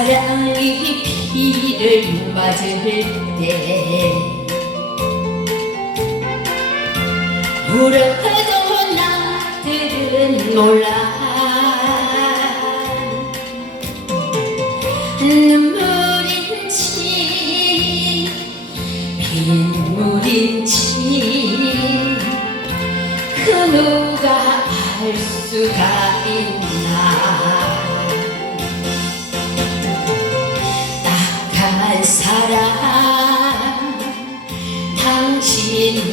사랑이 비를 맞을 때 울어도 나들은 몰라. 눈물인지 빗물인지 그 누가 알 수가 있나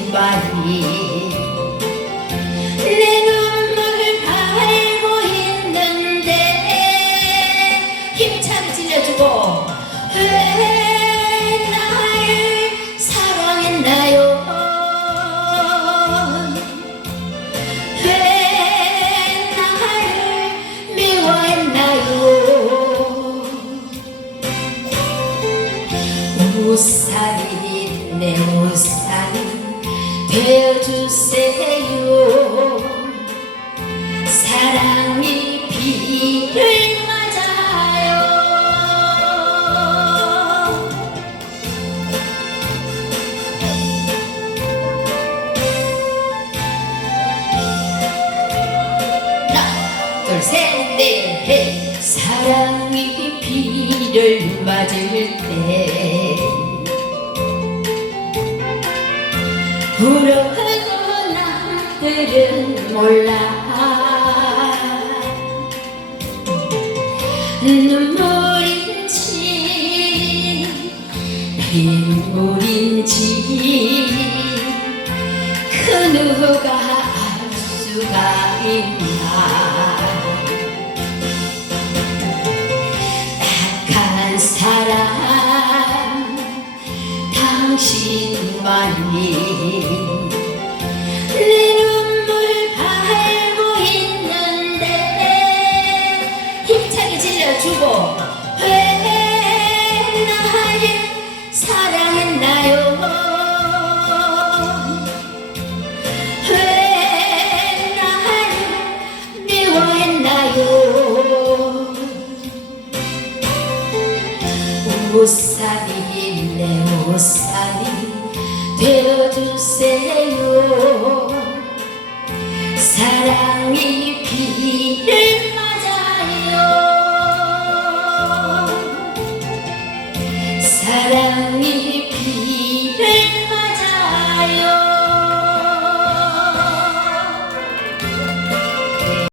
신만이 내 눈물을 알고 있는데 힘차게 질러주고 왜 나를 사랑했나요? 왜 나를 내 우산이 되어주세요 사랑이 비를 맞아요. 하나 둘셋넷. 사랑이 비를 맞을 때 울어도 남들은 몰라. 눈물인지 빗물인지 그 누가 알 수가 있나. 딱한 사람 당신만이 보살이 내 보살이. 되어주세요. 사랑이 비를 맞아요. 사랑이 비를 맞아요.